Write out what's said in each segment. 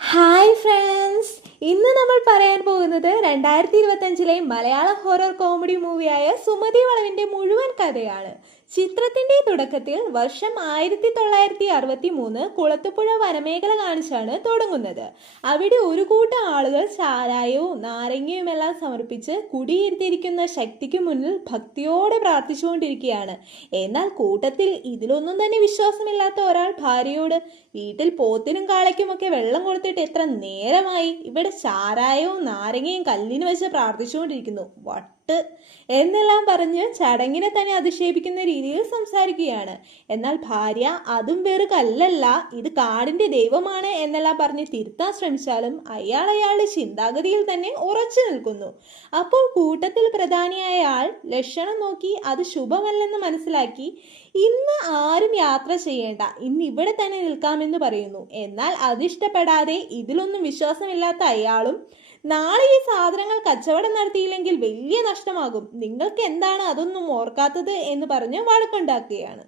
Hi friends, ഇന്ന് നമ്മൾ പറയാൻ പോകുന്നത് 2025 മലയാള ഹൊറർ കോമഡി മൂവിയായ സുമതി വളവിന്റെ മുഴുവൻ കഥയാണ്. ചിത്രത്തിന്റെ തുടക്കത്തിൽ വർഷം 1963 കുളത്തുപുഴ വനമേഖല കാണിച്ചാണ് തുടങ്ങുന്നത്. അവിടെ ഒരു കൂട്ടം ആളുകൾ ചാരായവും നാരങ്ങയും എല്ലാം സമർപ്പിച്ച് കുടിയിരുത്തിയിരിക്കുന്ന ശക്തിക്ക് മുന്നിൽ ഭക്തിയോടെ പ്രാർത്ഥിച്ചുകൊണ്ടിരിക്കുകയാണ്. എന്നാൽ കൂട്ടത്തിൽ ഇതിലൊന്നും തന്നെ വിശ്വാസമില്ലാത്ത ഒരാൾ ഭാര്യയോട്, വീട്ടിൽ പോത്തിനും കാളയ്ക്കുമൊക്കെ വെള്ളം കൊടുത്തിട്ട് എത്ര നേരമായി, ഇവിടെ ചാരായവും നാരങ്ങയും കല്ലിന് വെച്ച് പ്രാർത്ഥിച്ചുകൊണ്ടിരിക്കുന്നു, വട്ട് എന്നെല്ലാം പറഞ്ഞ് ചടങ്ങിനെ തന്നെ അധിക്ഷേപിക്കുന്ന രീതിയിൽ സംസാരിക്കുകയാണ്. എന്നാൽ ഭാര്യ, അതും വേറെ കല്ലല്ല, ഇത് കാടിന്റെ ദൈവമാണ് എന്നെല്ലാം പറഞ്ഞ് തിരുത്താൻ ശ്രമിച്ചാലും അയാളുടെ ചിന്താഗതിയിൽ തന്നെ ഉറച്ചു നിൽക്കുന്നു. അപ്പോൾ കൂട്ടത്തിൽ പ്രധാനിയായ ആൾ ലക്ഷണം നോക്കി അത് ശുഭമല്ലെന്ന് മനസ്സിലാക്കി, ഇന്ന് ആരും യാത്ര ചെയ്യേണ്ട, ഇന്ന് ഇവിടെ തന്നെ നിൽക്കാമെന്ന് പറയുന്നു. എന്നാൽ അതിഷ്ടപ്പെടാതെ ഇതിലൊന്നും വിശ്വാസമില്ലാത്ത അയാളും, നാളെ ഈ സാധനങ്ങൾ കച്ചവടം നടത്തിയില്ലെങ്കിൽ വലിയ നഷ്ടമാകും, നിങ്ങൾക്ക് എന്താണ് അതൊന്നും ഓർക്കാത്തത് എന്ന് പറഞ്ഞ് വഴക്കുണ്ടാക്കുകയാണ്.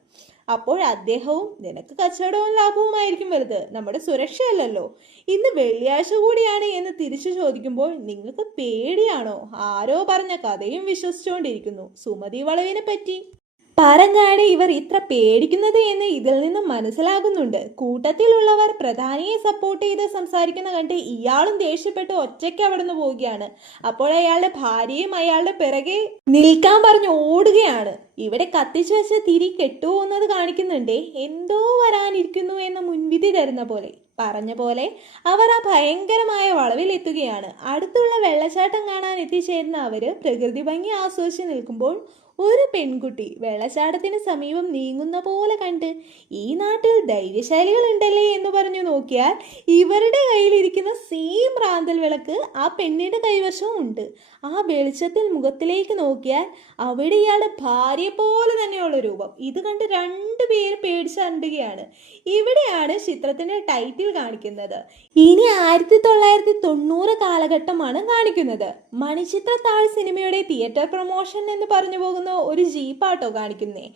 അപ്പോൾ അദ്ദേഹവും, നിനക്ക് കച്ചവടവും ലാഭവുമായിരിക്കും വലുത്, നമ്മുടെ സുരക്ഷയല്ലല്ലോ, ഇന്ന് വെള്ളിയാഴ്ച കൂടിയാണ് എന്ന് തിരിച്ചു ചോദിക്കുമ്പോൾ, നിങ്ങൾക്ക് പേടിയാണോ, ആരോ പറഞ്ഞ കഥയും വിശ്വസിച്ചുകൊണ്ടിരിക്കുന്നു. സുമതി വളവിനെ പറ്റി പറഞ്ഞാണ് ഇവർ ഇത്ര പേടിക്കുന്നത് എന്ന് ഇതിൽ നിന്നും മനസ്സിലാകുന്നുണ്ട്. കൂട്ടത്തിലുള്ളവർ പ്രധാനിയെ സപ്പോർട്ട് ചെയ്ത് സംസാരിക്കുന്ന കണ്ട് ഇയാളും ദേഷ്യപ്പെട്ട് ഒറ്റയ്ക്ക് അവിടുന്ന് പോവുകയാണ്. അപ്പോൾ അയാളുടെ ഭാര്യയും അയാളുടെ പിറകെ നിൽക്കാൻ പറഞ്ഞ് ഓടുകയാണ്. ഇവിടെ കത്തിച്ചു വെച്ച തിരി കെട്ടുപോകുന്നത് കാണിക്കുന്നുണ്ട്. എന്തോ വരാനിരിക്കുന്നു എന്ന മുൻവിധി തരുന്ന പോലെ. പറഞ്ഞ പോലെ അവർ ആ ഭയങ്കരമായ വളവിൽ എത്തുകയാണ്. അടുത്തുള്ള വെള്ളച്ചാട്ടം കാണാൻ എത്തിച്ചേരുന്ന അവര് പ്രകൃതി ഭംഗി ആസ്വദിച്ച് നിൽക്കുമ്പോൾ ഒരു പെൺകുട്ടി വെള്ളച്ചാട്ടത്തിന് സമീപം നീങ്ങുന്ന പോലെ കണ്ട്, ഈ നാട്ടിൽ ധൈര്യശാലികൾ ഉണ്ടല്ലേ എന്ന് പറഞ്ഞു നോക്കിയാൽ ഇവരുടെ കയ്യിലിരിക്കുന്ന സെയിം റാന്തൽ വിളക്ക് ആ പെണ്ണിന്റെ കൈവശവും ഉണ്ട്. ആ വെളിച്ചത്തിൽ മുഖത്തിലേക്ക് നോക്കിയാൽ അവിടെ ഇയാളുടെ ഭാര്യയെ പോലെ തന്നെയുള്ള രൂപം. ഇത് കണ്ട് രണ്ടുപേര് പേടിച്ചണ്ടുകയാണ്. ഇവിടെയാണ് ചിത്രത്തിന്റെ ടൈറ്റിൽ കാണിക്കുന്നത്. ഇനി 1990 കാലഘട്ടമാണ് കാണിക്കുന്നത്. മണിച്ചിത്രത്താഴ് സിനിമയുടെ തിയേറ്റർ പ്രൊമോഷൻ എന്ന് പറഞ്ഞു പോകുന്ന ഒരു ജീപ്പാട്ടോ കാണിക്കുന്നേ.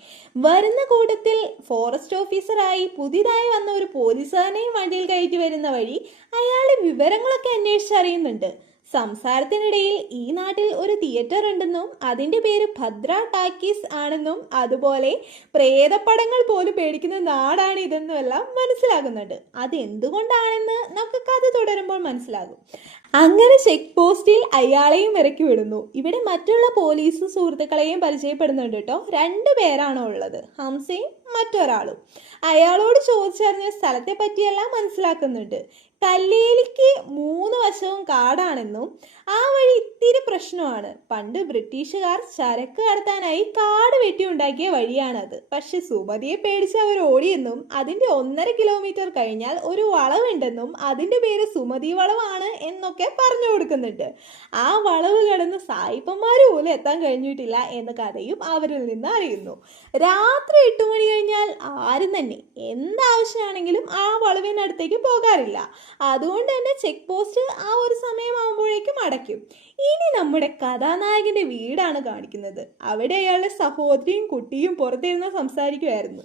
വരുന്ന കൂട്ടത്തിൽ ഫോറസ്റ്റ് ഓഫീസറായി പുതിയതായി വന്ന ഒരു പോലീസുകാരനെയും വണ്ടിയിൽ കയറ്റി വരുന്ന വഴി അയാളുടെ വിവരങ്ങളൊക്കെ അന്വേഷിച്ചറിയുന്നുണ്ട്. സംസാരത്തിനിടയിൽ ഈ നാട്ടിൽ ഒരു തിയേറ്റർ ഉണ്ടെന്നും അതിന്റെ പേര് ഭദ്ര ടാക്കീസ് ആണെന്നും അതുപോലെ പ്രേതപ്പടങ്ങൾ പോലും പേടിക്കുന്ന നാടാണ് ഇതെന്നും എല്ലാം മനസ്സിലാകുന്നുണ്ട്. അത് എന്തുകൊണ്ടാണെന്ന് നമുക്ക് കഥ തുടരുമ്പോൾ മനസ്സിലാകും. അങ്ങനെ ചെക്ക് പോസ്റ്റിൽ അയാളെയും ഇറക്കി വിടുന്നു. ഇവിടെ മറ്റുള്ള പോലീസ് സുഹൃത്തുക്കളെയും പരിചയപ്പെടുന്നുണ്ട് കേട്ടോ. 2 പേരാണോ ഉള്ളത്, ഹംസയും മറ്റൊരാളും. അയാളോട് ചോദിച്ചറിഞ്ഞ സ്ഥലത്തെ പറ്റിയെല്ലാം മനസ്സിലാക്കുന്നുണ്ട്. കല്ലേലിക്ക് 3 വശവും കാടാണെന്നും ആ വഴി ഇത്തിരി പ്രശ്നമാണ്. പണ്ട് ബ്രിട്ടീഷുകാർ ചരക്ക് കടത്താനായി കാട് വെട്ടി ഉണ്ടാക്കിയ വഴിയാണത്. പക്ഷെ സുമതിയെ പേടിച്ച് അവർ ഓടിയെന്നും അതിന്റെ 1.5 കിലോമീറ്റർ കഴിഞ്ഞാൽ ഒരു വളവുണ്ടെന്നും അതിന്റെ പേര് സുമതി വളവാണ് എന്നൊക്കെ പറഞ്ഞു കൊടുക്കുന്നുണ്ട്. ആ വളവ് കടന്ന് സായിപ്പന്മാര് പോലും എത്താൻ കഴിഞ്ഞിട്ടില്ല എന്ന കഥയും അവരിൽ നിന്ന് അറിയുന്നു. രാത്രി 8 മണി കഴിഞ്ഞാൽ ആരും തന്നെ എന്താവശ്യമാണെങ്കിലും ആ വളവിനടുത്തേക്ക് പോകാറില്ല. അതുകൊണ്ട് തന്നെ ചെക്ക് പോസ്റ്റ് ആ ഒരു സമയമാകുമ്പോഴേക്കും അടയ്ക്കും. ഇനി നമ്മുടെ കഥാനായകന്റെ വീടാണ് കാണിക്കുന്നത്. അവിടെ അയാളുടെ സഹോദരിയും കുട്ടിയും പുറത്തിരുന്ന് സംസാരിക്കുമായിരുന്നു.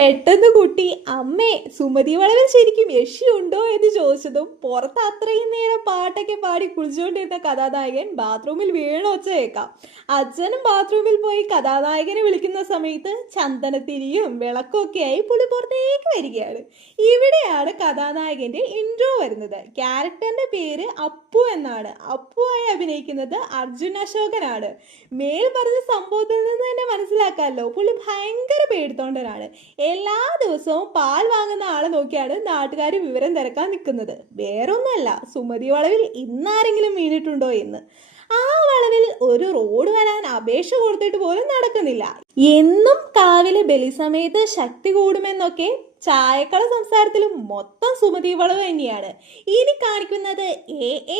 പെട്ടെന്ന് കുട്ടി, അമ്മേ, സുമതി വളവിൽ ശരിക്കും യക്ഷി ഉണ്ടോ എന്ന് ചോദിച്ചതും പുറത്ത് അത്രയും നേരം പാട്ടൊക്കെ പാടി കുളിച്ചുകൊണ്ടിരുന്ന കഥാനായകൻ ബാത്റൂമിൽ വീണൊച്ച കേൾക്കാം. അച്ഛനും ബാത്റൂമിൽ പോയി കഥാനായകനെ വിളിക്കുന്ന സമയത്ത് ചന്ദനത്തിരിയും വിളക്കും ഒക്കെയായി പുള്ളി പുറത്തേക്ക് വരികയാണ്. ഇവിടെയാണ് കഥാനായകന്റെ ഇൻട്രോ വരുന്നത്. ക്യാരക്ടറിന്റെ പേര് അപ്പു എന്നാണ്. അപ്പുവായി അഭിനയിക്കുന്നത് അർജുൻ അശോകനാണ്. മേൽ പറഞ്ഞ സംഭവത്തിൽ നിന്ന് തന്നെ മനസ്സിലാക്കാമല്ലോ, പുള്ളി ഭയങ്കര പേടിത്തോണ്ടനാണ്. എല്ലാ ദിവസവും പാൽ വാങ്ങുന്ന ആളെ നോക്കിയാണ് നാട്ടുകാർ വിവരം തിരക്കാൻ നിൽക്കുന്നത്. വേറൊന്നുമല്ല, സുമതി വളവിൽ ഇന്നാരെങ്കിലും വീണിട്ടുണ്ടോ എന്ന്. ആ വളവിൽ ഒരു റോഡ് വരാൻ അപേക്ഷ കൊടുത്തിട്ട് പോലും നടക്കുന്നില്ല. എന്നും കാവിലെ ബലി സമയത്ത് ശക്തി കൂടുമെന്നൊക്കെ ചായക്കള സംസാരത്തിലും മൊത്തം സുമതി വളവ് തന്നെയാണ്. ഇനി കാണിക്കുന്നത്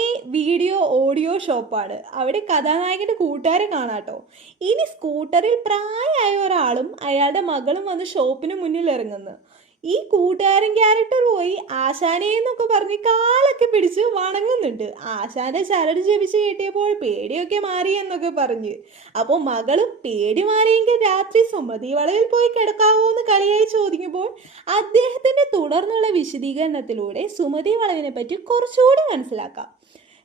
എ വീഡിയോ ഓഡിയോ ഷോപ്പാണ്. അവിടെ കഥാനായകന്റെ കൂട്ടുകാരെ കാണാട്ടോ. ഇനി സ്കൂട്ടറിൽ പ്രായമായ ഒരാളും അയാളുടെ മകളും വന്ന് ഷോപ്പിന് മുന്നിൽ ഇറങ്ങുന്നു. ഈ കൂട്ടുകാരൻ ക്യാരക്ടർ പോയി ആശാനേന്നൊക്കെ പറഞ്ഞ് കാലൊക്കെ പിടിച്ച് വണങ്ങുന്നുണ്ട്. ആശാന്റെ ചരട് ജപിച്ച് കേട്ടിയപ്പോൾ പേടിയൊക്കെ മാറി എന്നൊക്കെ പറഞ്ഞ്. അപ്പോൾ മകളും പേടി മാറിയെങ്കിൽ രാത്രി സുമതി വളവിൽ പോയി കിടക്കാവോ എന്ന് കളിയായി ചോദിക്കുമ്പോൾ അദ്ദേഹത്തിന്റെ തുടർന്നുള്ള വിശദീകരണത്തിലൂടെ സുമതി വളവിനെ പറ്റി കുറച്ചുകൂടി മനസ്സിലാക്കാം.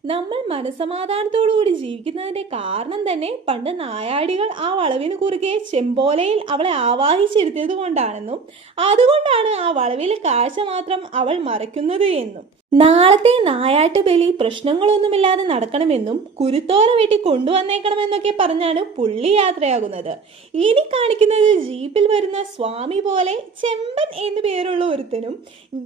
നമ്മൾ മനസമാധാനത്തോടുകൂടി ജീവിക്കുന്നതിന്റെ കാരണം തന്നെ പണ്ട് നായാടികൾ ആ വളവിന് കുറുകെ ചെമ്പോലയിൽ അവളെ ആവാഹിച്ചിരുത്തിയത് കൊണ്ടാണെന്നും അതുകൊണ്ടാണ് ആ വളവിലെ കാഴ്ച മാത്രം അവൾ മറയ്ക്കുന്നത് എന്നും. നാളത്തെ നായാട്ട് ബലി പ്രശ്നങ്ങളൊന്നുമില്ലാതെ നടക്കണമെന്നും കുരുത്തോല വെട്ടി കൊണ്ടുവന്നേക്കണമെന്നൊക്കെ പറഞ്ഞാണ് പുള്ളി യാത്രയാകുന്നത്. ഇനി കാണിക്കുന്നത് ജീപ്പിൽ വരുന്ന സ്വാമി പോലെ ചെമ്പൻ എന്നു പേരുള്ള ഒരുത്തനും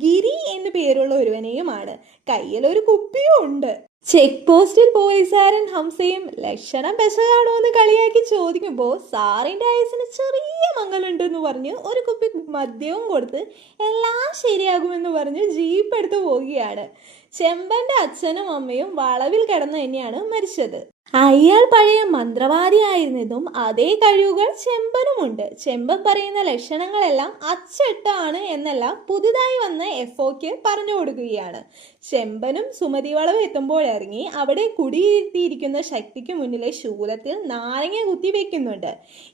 ഗിരി എന്നു പേരുള്ള ഒരുവനെയുമാണ്. കയ്യിൽ ഒരു കുപ്പിയും ഉണ്ട്. ചെക്ക് പോസ്റ്റിൽ പോലീസുകാരൻ ഹംസയും ലക്ഷണം പെശകാണോ എന്ന് കളിയാക്കി ചോദിക്കുമ്പോൾ സാറിന്റെ ആയുസിന് ചെറിയ മങ്ങലുണ്ടെന്ന് പറഞ്ഞ് ഒരു കുപ്പി മദ്യവും കൊടുത്ത് എല്ലാം ശരിയാകുമെന്ന് പറഞ്ഞ് ജീപ്പ് എടുത്ത് പോവുകയാണ്. ചെമ്പന്റെ അച്ഛനും അമ്മയും വളവിൽ കിടന്നു തന്നെയാണ് മരിച്ചത്. അയാൾ പഴയ മന്ത്രവാദിയായിരുന്നതും അതേ കഴിവുകൾ ചെമ്പനുമുണ്ട്. ചെമ്പൻ പറയുന്ന ലക്ഷണങ്ങളെല്ലാം അച്ചട്ടാണ് എന്നെല്ലാം പുതുതായി വന്ന എഫ്ഒക്ക് പറഞ്ഞു കൊടുക്കുകയാണ്. ചെമ്പനും സുമതി വളവ് എത്തുമ്പോൾ ഇറങ്ങി അവിടെ കുടിയിരുത്തിയിരിക്കുന്ന ശക്തിക്ക് മുന്നിലെ ശൂലത്തിൽ നാരങ്ങ കുത്തി വെക്കുന്നുണ്ട്.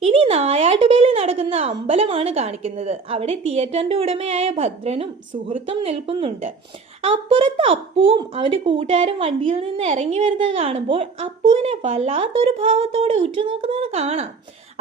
ഇനി നായാട്ടുവേലി നടക്കുന്ന അമ്പലമാണ് കാണിക്കുന്നത്. അവിടെ തിയേറ്ററിന്റെ ഉടമയായ ഭദ്രനും സുഹൃത്തും നിൽക്കുന്നുണ്ട്. അപ്പുറത്ത് അപ്പുവും അവന്റെ കൂട്ടുകാരും വണ്ടിയിൽ നിന്ന് ഇറങ്ങി വരുന്നത് കാണുമ്പോൾ അപ്പുവിനെ വല്ലാത്തൊരു ഭാവത്തോടെ ഉറ്റുനോക്കുന്നത് കാണാം.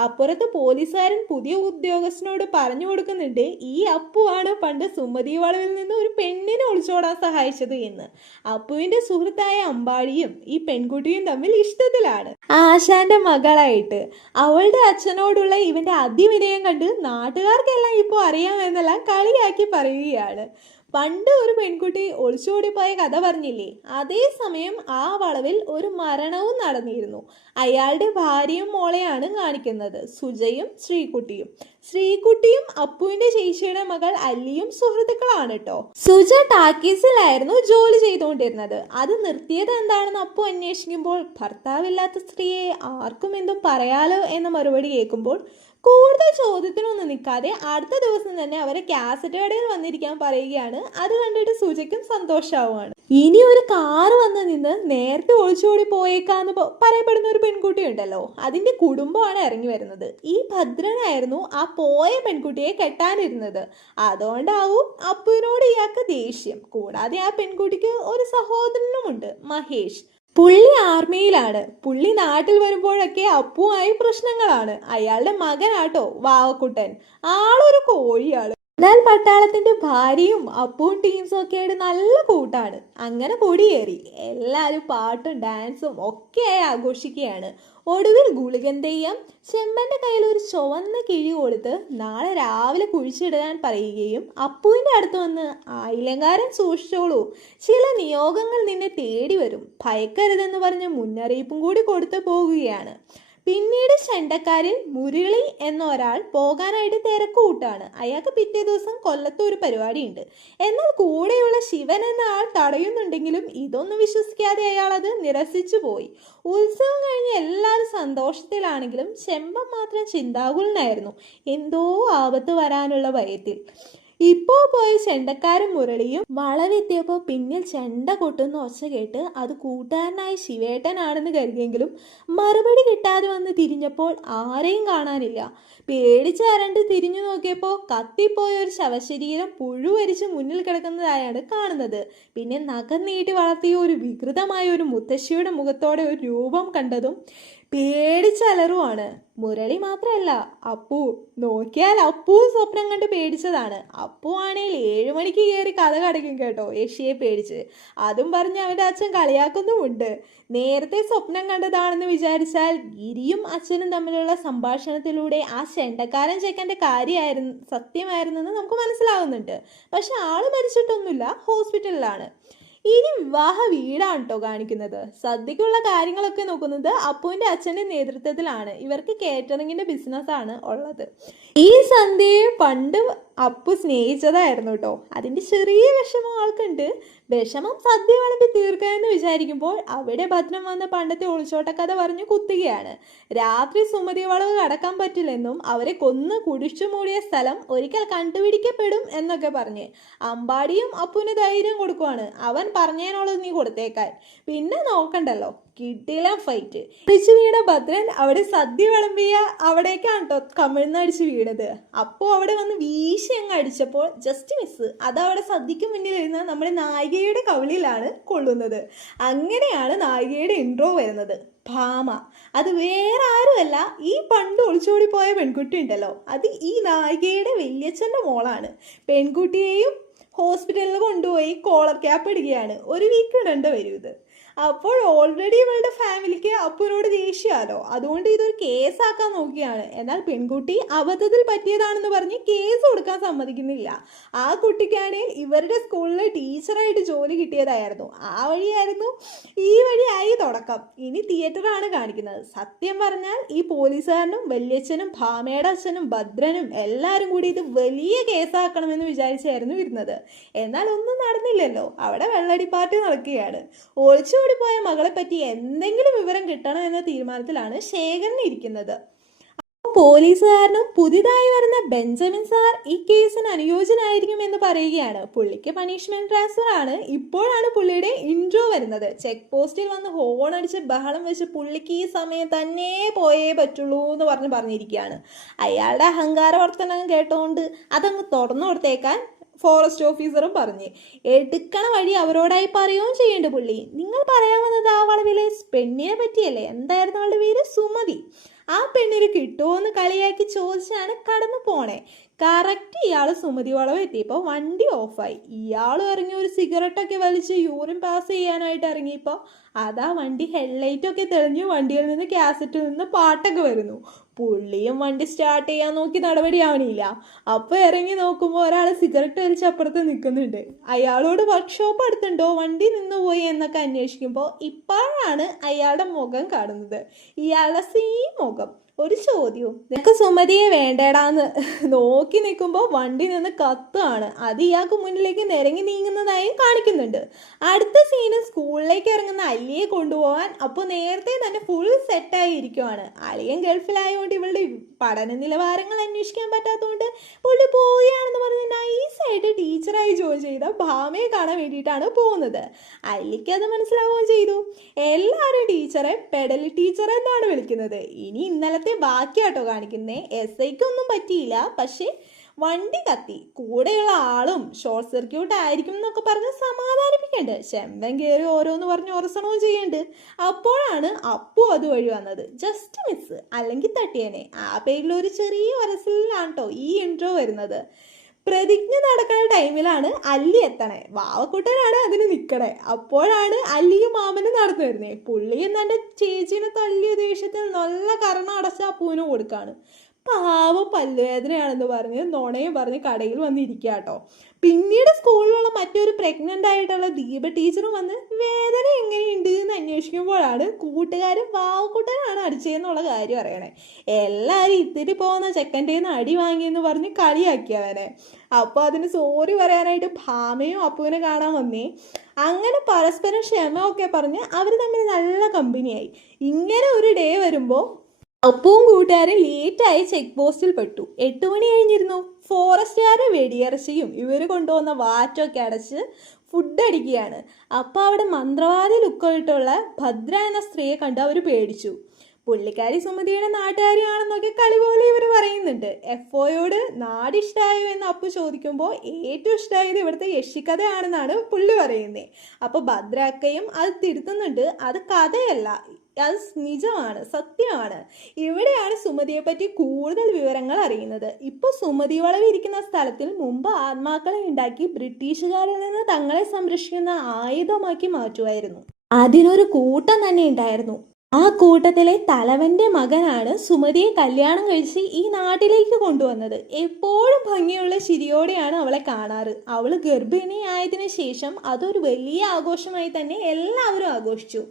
അപ്പുറത്ത് പോലീസുകാരൻ പുതിയ ഉദ്യോഗസ്ഥനോട് പറഞ്ഞു കൊടുക്കുന്നുണ്ട് ഈ അപ്പുവാണ് പണ്ട് സുമതി വളവിൽ നിന്ന് ഒരു പെണ്ണിനെ ഒളിച്ചോടാൻ സഹായിച്ചത് എന്ന്. അപ്പുവിന്റെ സുഹൃത്തായ അമ്പാടിയും ഈ പെൺകുട്ടിയും തമ്മിൽ ഇഷ്ടത്തിലാണ്. ആശാന്റെ മകളായിട്ട് അവളുടെ അച്ഛനോടുള്ള ഇവന്റെ അതിവിനയം കണ്ട് നാട്ടുകാർക്കെല്ലാം ഇപ്പോൾ അറിയാമെന്നെല്ലാം കളിയാക്കി പറയുകയാണ്. പണ്ട് ഒരു പെൺകുട്ടി ഒളിച്ചോടിപ്പോയ കഥ പറഞ്ഞില്ലേ, അതേസമയം ആ വളവിൽ ഒരു മരണവും നടന്നിരുന്നു. അയാളുടെ ഭാര്യയും മോളെയാണ് കാണിക്കുന്നത്, സുജയും ശ്രീകുട്ടിയും. ശ്രീകുട്ടിയും അപ്പുവിന്റെ ചേച്ചിയുടെ മകൾ അല്ലിയും സുഹൃത്തുക്കളാണ് കേട്ടോ. സുജ ടാക്കീസിലായിരുന്നു ജോലി ചെയ്തുകൊണ്ടിരുന്നത്. അത് നിർത്തിയത് എന്താണെന്ന് അപ്പു അന്വേഷിക്കുമ്പോൾ ഭർത്താവില്ലാത്ത സ്ത്രീയെ ആർക്കും എന്തും പറയാലോ എന്ന മറുപടി കേൾക്കുമ്പോൾ കൂടുതൽ ചോദ്യത്തിനൊന്നും നിൽക്കാതെ അടുത്ത ദിവസം തന്നെ അവരെ കാസറ്റ് കടയിൽ വന്നിരിക്കാൻ പറയുകയാണ്. അത് കണ്ടിട്ട് സുജയ്ക്കും സന്തോഷമാവുകയാണ്. ഇനി ഒരു കാറ് വന്ന് നിന്ന് നേരത്തെ ഒളിച്ചോടി പോയേക്കാന്ന് പറയപ്പെടുന്ന ഒരു പെൺകുട്ടി ഉണ്ടല്ലോ, അതിന്റെ കുടുംബമാണ് ഇറങ്ങി വരുന്നത്. ഈ ഭദ്രനായിരുന്നു ആ പോയ പെൺകുട്ടിയെ കെട്ടാനിരുന്നത്. അതുകൊണ്ടാവും അപ്പുവിനോട് ഇയാൾക്ക് ദേഷ്യം. കൂടാതെ ആ പെൺകുട്ടിക്ക് ഒരു സഹോദരനുമുണ്ട്, മഹേഷ്. പുള്ളി ആർമിയിലാണ്. പുള്ളി നാട്ടിൽ വരുമ്പോഴൊക്കെ അപ്പുവായി പ്രശ്നങ്ങളാണ്. അയാളുടെ മകനാട്ടോ വാവക്കുട്ടൻ. ആളൊരു കോഴിയാണ്. എന്നാൽ പട്ടാളത്തിന്റെ ഭാര്യയും അപ്പുവും ടീംസും ഒക്കെ ആയിട്ട് നല്ല കൂട്ടാണ്. അങ്ങനെ കൊടിയേറി എല്ലാവരും പാട്ടും ഡാൻസും ഒക്കെയായി ആഘോഷിക്കുകയാണ്. ഒടുവിൽ ഗുളികൻ തെയ്യം ചെമ്പന്റെ കയ്യിൽ ഒരു ചുവന്ന കിഴി കൊടുത്ത് നാളെ രാവിലെ കുഴിച്ചിടാൻ പറയുകയും അപ്പുവിന്റെ അടുത്ത് വന്ന് ആയിലങ്കാരൻ സൂക്ഷിച്ചോളൂ, ചില നിയോഗങ്ങൾ നിന്നെ തേടി വരും, ഭയക്കരുതെന്ന് പറഞ്ഞ് മുന്നറിയിപ്പും കൂടി കൊടുത്തു പോകുകയാണ്. പിന്നീട് ചെണ്ടക്കാരിൽ മുരളി എന്ന ഒരാൾ പോകാനായിട്ട് തിരക്കൂട്ടാണ്. അയാൾക്ക് പിറ്റേ ദിവസം കൊല്ലത്ത് ഒരു പരിപാടിയുണ്ട്. എന്നാൽ കൂടെയുള്ള ശിവൻ എന്ന ആൾ തടയുന്നുണ്ടെങ്കിലും ഇതൊന്നും വിശ്വസിക്കാതെ അയാൾ അത് നിരസിച്ചു പോയി. ഉത്സവം കഴിഞ്ഞ് എല്ലാവരും സന്തോഷത്തിലാണെങ്കിലും ചെമ്പൻ മാത്രം ചിന്താകുലനായിരുന്നു, എന്തോ ആപത്ത് വരാനുള്ള ഭയത്തിൽ. ഇപ്പോൾ പോയ ചെണ്ടക്കാരൻ മുരളിയും വളവെത്തിയപ്പോൾ പിന്നിൽ ചെണ്ട കൊട്ടുന്ന ഒച്ച കേട്ട് അത് കൂട്ടുകാരനായ ശിവേട്ടനാണെന്ന് കരുതിയെങ്കിലും മറുപടി കിട്ടാതെ വന്ന് തിരിഞ്ഞപ്പോൾ ആരെയും കാണാനില്ല. പേടിച്ച് അരണ്ട് തിരിഞ്ഞു നോക്കിയപ്പോൾ കത്തിപ്പോയ ഒരു ശവശരീരം പുഴുവരിച്ച് മുന്നിൽ കിടക്കുന്നതായാണ് കാണുന്നത്. പിന്നെ നഖം നീട്ടി വളർത്തിയ ഒരു വികൃതമായ ഒരു മുത്തശ്ശിയുടെ മുഖത്തോടെ ഒരു രൂപം കണ്ടതും പേടിച്ചലറുവാണ്. മുരളി മാത്രമല്ല, അപ്പു. നോക്കിയാൽ അപ്പു സ്വപ്നം കണ്ട് പേടിച്ചതാണ്. അപ്പു ആണെങ്കിൽ 7 മണിക്ക് കയറി കഥ കടക്കും കേട്ടോ, യക്ഷിയെ പേടിച്ച്. അതും പറഞ്ഞ് അവൻ്റെ അച്ഛൻ കളിയാക്കുന്നുമുണ്ട്. നേരത്തെ സ്വപ്നം കണ്ടതാണെന്ന് വിചാരിച്ചാൽ ഗിരിയും അച്ഛനും തമ്മിലുള്ള സംഭാഷണത്തിലൂടെ ആ ചെണ്ടക്കാരൻ ചെക്കൻ്റെ കാര്യമായിരുന്നു സത്യമായിരുന്നെന്ന് നമുക്ക് മനസ്സിലാവുന്നുണ്ട്. പക്ഷെ ആള് മരിച്ചിട്ടൊന്നുമില്ല, ഹോസ്പിറ്റലിലാണ്. ഇനി വിവാഹ വീടാണ് കേട്ടോ കാണിക്കുന്നത്. സദ്യക്കുള്ള കാര്യങ്ങളൊക്കെ നോക്കുന്നത് അപ്പുവിന്റെ അച്ഛന്റെ നേതൃത്വത്തിലാണ്. ഇവർക്ക് കേറ്ററിങ്ങിന്റെ ബിസിനസ്സാണ് ഉള്ളത്. ഈ സന്ധ്യയെ പണ്ട് അപ്പു സ്നേഹിച്ചതായിരുന്നു കേട്ടോ. അതിൻ്റെ ചെറിയ വിഷമം ആൾക്കുണ്ട്. വിഷമം സദ്യ വിളമ്പി തീർക്കാമെന്ന് വിചാരിക്കുമ്പോൾ അവിടെ ഭദ്രൻ വന്ന് പണ്ടത്തെ ഒളിച്ചോട്ടക്കഥ പറഞ്ഞ് കുത്തുകയാണ്. രാത്രി സുമതി വളവ് കടക്കാൻ പറ്റില്ലെന്നും അവരെ കൊന്ന് കുടിച്ചു മൂടിയ സ്ഥലം ഒരിക്കൽ കണ്ടുപിടിക്കപ്പെടും എന്നൊക്കെ പറഞ്ഞ് അമ്പാടിയും അപ്പുവിന് ധൈര്യം കൊടുക്കുവാണ്. അവൻ പറഞ്ഞതിനുള്ളത് നീ കൊടുത്തേക്കാൻ, പിന്നെ നോക്കണ്ടല്ലോ. കിട്ടില്ല ഫൈറ്റ്. അടിച്ചു വീണ ഭദ്രൻ അവിടെ സദ്യ വിളമ്പിയ അവിടേക്കാണ് കേട്ടോ കമിഴ്ന്നടിച്ച് വീണത്. അപ്പോൾ അവിടെ വന്ന് വീശി അങ്ങ് അടിച്ചപ്പോൾ ജസ്റ്റ് മിസ്. അതവിടെ സദ്യക്ക് മുന്നിൽ ഇരുന്ന് നമ്മുടെ നായികയുടെ കവിളിലാണ് കൊള്ളുന്നത്. അങ്ങനെയാണ് നായികയുടെ ഇൻട്രോ വരുന്നത്. ഭാമ. അത് വേറെ ആരുമല്ല, ഈ പണ്ട് ഒളിച്ചോടി പോയ പെൺകുട്ടി ഉണ്ടല്ലോ, അത് ഈ നായികയുടെ വല്യച്ഛൻ്റെ മോളാണ്. പെൺകുട്ടിയെയും ഹോസ്പിറ്റലിൽ കൊണ്ടുപോയി കോളർ ക്യാപ്പ് ഇടുകയാണ്. ഒരു വീക്ക് ഇടേണ്ട വരും ഇത്. അപ്പോൾ ഓൾറെഡി ഇവളുടെ ഫാമിലിക്ക് അപ്പുവിനോട് ദേഷ്യമല്ലോ, അതുകൊണ്ട് ഇതൊരു കേസാക്കാൻ നോക്കിയാണ്. എന്നാൽ പെൺകുട്ടി അബദ്ധത്തിൽ പറ്റിയതാണെന്ന് പറഞ്ഞ് കേസ് കൊടുക്കാൻ സമ്മതിക്കുന്നില്ല. ആ കുട്ടിക്കാണെങ്കിൽ ഇവരുടെ സ്കൂളിലെ ടീച്ചറായിട്ട് ജോലി കിട്ടിയതായിരുന്നു. ആ വഴിയായിരുന്നു ഈ വഴിയായി തുടക്കം. ഇനി തിയേറ്ററാണ് കാണിക്കുന്നത്. സത്യം പറഞ്ഞാൽ ഈ പോലീസുകാരനും വല്യച്ഛനും ഭാമയുടെ അച്ഛനും ഭദ്രനും എല്ലാവരും കൂടി ഇത് വലിയ കേസാക്കണമെന്ന് വിചാരിച്ചായിരുന്നു ഇരുന്നത്. എന്നാൽ ഒന്നും നടന്നില്ലല്ലോ. അവിടെ വെള്ളടിപ്പാട്ട് നടക്കുകയാണ്. ഒളിച്ചു പോയ മകളെ പറ്റി എന്തെങ്കിലും വിവരം കിട്ടണം എന്ന തീരുമാനത്തിലാണ് ശേഖരൻ ഇരിക്കുന്നത്. പോലീസുകാരനും പുതിയതായി വരുന്ന ബെഞ്ചമിൻ സാർ ഈ കേസിന് അനുയോജ്യനായിരിക്കും എന്ന് പറയുകയാണ്. പുള്ളിക്ക് പണിഷ്മെന്റ് ട്രാൻസ്ഫർ ആണ്. ഇപ്പോഴാണ് പുള്ളിയുടെ ഇൻട്രോ വരുന്നത്. ചെക്ക് പോസ്റ്റിൽ വന്ന് ഹോൺ അടിച്ച് ബഹളം വെച്ച് പുള്ളിക്ക് ഈ സമയം തന്നെ പോയേ പറ്റുള്ളൂ എന്ന് പറഞ്ഞിരിക്കുകയാണ്. അയാളുടെ അഹങ്കാര വർത്തനം കേട്ടോണ്ട് അതങ്ങ് തുറന്നു കൊടുത്തേക്കാൻ ഫോറസ്റ്റ് ഓഫീസറും പറഞ്ഞ് എടുക്കണ വഴി അവരോടായി പറയുകയും ചെയ്യേണ്ട. പുള്ളി നിങ്ങൾ പറയാവുന്നത് ആ വളവിലെ പെണ്ണിനെ പറ്റിയല്ലേ? എന്തായിരുന്നു അവളുടെ പേര്? സുമതി. ആ പെണ്ണിന് കിട്ടുമോ എന്ന് കളിയാക്കി ചോദിച്ചാണ് കടന്നു പോണേ. കറക്റ്റ് ഇയാൾ സുമതി വളവ് എത്തിയപ്പോൾ വണ്ടി ഓഫായി. ഇയാളും ഇറങ്ങി ഒരു സിഗരറ്റൊക്കെ വലിച്ച് യൂറിൻ പാസ് ചെയ്യാനായിട്ട് ഇറങ്ങിയപ്പോൾ അതാ വണ്ടി ഹെഡ്ലൈറ്റൊക്കെ തെളിഞ്ഞു വണ്ടിയിൽ നിന്ന് കാസറ്റിൽ നിന്ന് പാട്ടൊക്കെ വരുന്നു. പുള്ളിയും വണ്ടി സ്റ്റാർട്ട് ചെയ്യാൻ നോക്കി നടപടിയാവണില്ല. അപ്പോൾ ഇറങ്ങി നോക്കുമ്പോൾ ഒരാൾ സിഗരറ്റ് വലിച്ച് അപ്പുറത്ത് നിൽക്കുന്നുണ്ട്. അയാളോട് വർക്ക്ഷോപ്പ് അടുത്തുണ്ടോ, വണ്ടി നിന്നുപോയി എന്നൊക്കെ അന്വേഷിക്കുമ്പോൾ ഇപ്പോഴാണ് അയാളുടെ മുഖം കാണുന്നത്. ഇയാളുടെ സെയിം മുഖം. ഒരു ചോദ്യവും നിനക്ക് സുമതിയെ വേണ്ടേടാന്ന് നോക്കി നിൽക്കുമ്പോൾ വണ്ടി നിന്ന് കത്തുകയാണ്. അത് ഇയാൾക്ക് മുന്നിലേക്ക് നിരങ്ങി നീങ്ങുന്നതായും കാണിക്കുന്നുണ്ട്. അടുത്ത സീന് സ്കൂളിലേക്ക് ഇറങ്ങുന്ന അല്ലിയെ കൊണ്ടുപോകാൻ അപ്പോൾ നേരത്തെ തന്നെ ഫുൾ സെറ്റായി ഇരിക്കുവാണ്. അളിയൻ ഗൾഫിലായതുകൊണ്ട് ഇവളുടെ പഠന നിലവാരങ്ങൾ അന്വേഷിക്കാൻ പറ്റാത്തതുകൊണ്ട് പുള്ളി പോവുകയാണെന്ന് പറഞ്ഞ് നൈസായിട്ട് ടീച്ചറായി ജോയിൻ ചെയ്ത ഭാമയെ കാണാൻ വേണ്ടിയിട്ടാണ് പോകുന്നത്. അല്ലിക്ക് അത് മനസ്സിലാവുകയും ചെയ്തു. എല്ലാവരും ടീച്ചറെ പെടലി ടീച്ചർ എന്നാണ് വിളിക്കുന്നത്. ഇനി ഇന്നലത്തെ ബാക്കിയാട്ടോ കാണിക്കുന്നേ. SIക്ക് ഒന്നും പറ്റിയില്ല, പക്ഷെ വണ്ടി കത്തി. കൂടെയുള്ള ആളും ഷോർട്ട് സർക്യൂട്ട് ആയിരിക്കും എന്നൊക്കെ പറഞ്ഞ് സമാധാനിപ്പിക്കണ്ട്. ചെമ്പൻ കയറി ഓരോന്ന് പറഞ്ഞ് ഉറസണവും ചെയ്യണ്ട്. അപ്പോഴാണ് അപ്പു അതുവഴി വന്നത്. ജസ്റ്റ് മിസ്, അല്ലെങ്കിൽ തട്ടിയനെ. ആ പേരിൽ ഒരു ചെറിയ ഉരസലിലാണ് കേട്ടോ ഈ ഇൻട്രോ വരുന്നത്. പ്രതിജ്ഞ നടക്കുന്ന ടൈമിലാണ് അല്ലി എത്തണേ. വാവക്കുട്ടനാണ് അതിന് നിൽക്കണേ. അപ്പോഴാണ് അല്ലിയും മാമനും നടന്നു വരുന്നേ. പുള്ളിയും തൻ്റെ ചേച്ചീനെ തല്ലിയ ദേഷ്യത്തിൽ നല്ല കരണം അടച്ച അപ്പൂവിന് കൊടുക്കാണ്. പാവം പല്ലുവേദനയാണെന്ന് പറഞ്ഞ് നുണയും പറഞ്ഞ് കടയിൽ വന്നിരിക്കുക കേട്ടോ. പിന്നീട് സ്കൂളിലുള്ള മറ്റൊരു പ്രഗ്നൻ്റ് ആയിട്ടുള്ള ദീപ ടീച്ചറും വന്ന് വേദന എങ്ങനെയുണ്ട് എന്ന് അന്വേഷിക്കുമ്പോഴാണ് കൂട്ടുകാരും വാവക്കുട്ടനാണ് അടിച്ചതെന്നുള്ള കാര്യം അറിയണേ. എല്ലാവരും ഇത്തിരി പോകുന്ന ചെക്കൻ്റെ നിന്ന് അടി വാങ്ങിയെന്ന് പറഞ്ഞ് കളിയാക്കിയവനെ. അപ്പോൾ അതിന് സോറി പറയാനായിട്ട് ഭാമയും അപ്പുവിനെ കാണാൻ വന്നേ. അങ്ങനെ പരസ്പരം ക്ഷമയൊക്കെ പറഞ്ഞ് അവർ തമ്മിൽ നല്ല കമ്പനിയായി. ഇങ്ങനെ ഒരു ഡേ വരുമ്പോൾ അപ്പവും കൂട്ടുകാരും ലേറ്റായി ചെക്ക് പോസ്റ്റിൽ പെട്ടു. 8 മണി കഴിഞ്ഞിരുന്നു. ഫോറസ്റ്റുകാരെ വെടിയിറച്ചിയും ഇവർ കൊണ്ടുവന്ന വാറ്റൊക്കെ അടച്ച് ഫുഡ് അടിക്കുകയാണ്. അപ്പോൾ അവിടെ മന്ത്രവാദി ലുക്കായിട്ടുള്ള ഭദ്ര എന്ന സ്ത്രീയെ കണ്ട് അവർ പേടിച്ചു. പുള്ളിക്കാരി സുമതിയുടെ നാട്ടുകാരിയാണെന്നൊക്കെ കളി പോലെ ഇവർ പറയുന്നുണ്ട്. FOയോട് നാട് ഇഷ്ടമായോ എന്ന് അപ്പു ചോദിക്കുമ്പോൾ ഏറ്റവും ഇഷ്ടമായത് ഇവിടുത്തെ യക്ഷിക്കഥയാണെന്നാണ് പുള്ളി പറയുന്നത്. അപ്പോൾ ഭദ്രാക്കയും അത് തിരുത്തുന്നുണ്ട്. അത് കഥയല്ല, അത് നിജമാണ്, സത്യമാണ്. ഇവിടെയാണ് സുമതിയെ പറ്റി കൂടുതൽ വിവരങ്ങൾ അറിയുന്നത്. ഇപ്പോൾ സുമതി വളവ് ഇരിക്കുന്ന സ്ഥലത്തിൽ മുമ്പ് ആത്മാക്കളെ ഉണ്ടാക്കി ബ്രിട്ടീഷുകാരിൽ നിന്ന് തങ്ങളെ സംരക്ഷിക്കുന്ന ആയുധമാക്കി മാറ്റുമായിരുന്നു. അതിനൊരു കൂട്ടം തന്നെ ഉണ്ടായിരുന്നു. ആ കൂട്ടത്തിലെ തലവന്റെ മകനാണ് സുമതിയെ കല്യാണം കഴിച്ച് ഈ നാട്ടിലേക്ക് കൊണ്ടുവന്നത്. എപ്പോഴും ഭംഗിയുള്ള ചിരിയോടെയാണ് അവളെ കാണാറ്. അവൾ ഗർഭിണിയായതിനു ശേഷം അതൊരു വലിയ ആഘോഷമായി തന്നെ എല്ലാവരും ആഘോഷിച്ചു.